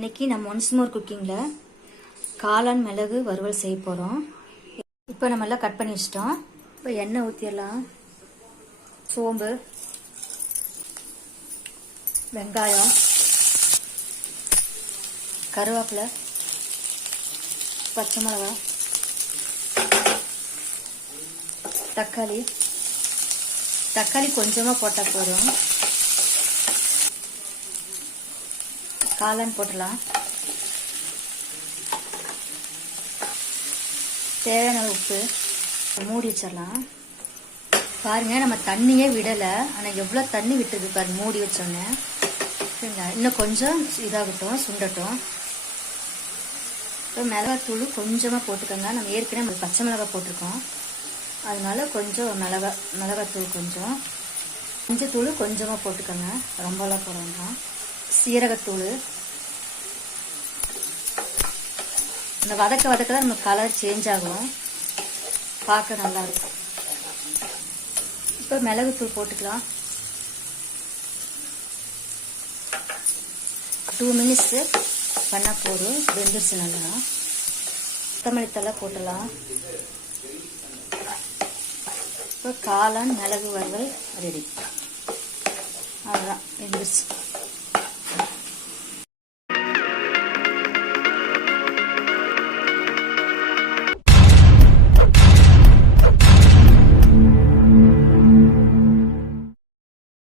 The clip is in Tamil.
இன்னைக்கு நம்ம ஒன்ஸ் மோர் குக்கிங்கில் காளான் மிளகு வறுவல் செய்ய போகிறோம் இப்போ நம்ம எல்லாம் கட் பண்ணி வச்சிட்டோம். இப்போ எண்ணெய் ஊற்றிடலாம் சோம்பு வெங்காயம் கருவேப்பிலை பச்சை மிளகா தக்காளி. தக்காளி கொஞ்சமாக போட்டால் போதும். காளான் போட்டுடலாம். தேவையான உப்பு மூடி வச்சிடலாம். பாருங்க நம்ம தண்ணியே விடலை. ஆனால் எவ்வளோ தண்ணி விட்டுருக்கு பாருங்க மூடி வச்சோன்னே. சரிங்களா? இன்னும் கொஞ்சம் இதாகட்டும் சுண்டட்டும். இப்போ மிளகாத்தூள் கொஞ்சமாக போட்டுக்கோங்க. நம்ம ஏற்கனவே பச்சை மிளகா போட்டிருக்கோம். அதனால கொஞ்சம் மிளகா மிளகாத்தூள் கொஞ்சம். மஞ்சத்தூள் கொஞ்சமாக போட்டுக்கோங்க. ரொம்பலாம் போட வேண்டாம். சீரகத்தூள். இந்த வதக்க வதக்க தான் நம்ம கலர் சேஞ்ச் ஆகும் பார்க்க நல்லா இருக்கும். இப்போ மிளகுத்தூள் போட்டுக்கலாம். டூ மினிட்ஸ் பண்ணால் போதும். வெந்துருச்சு நல்லா. கொத்தமல்லி தலை போட்டலாம். இப்போ காளான் மிளகு வறுவல் ரெடி அவ்வளோதான் வெந்துருச்சு.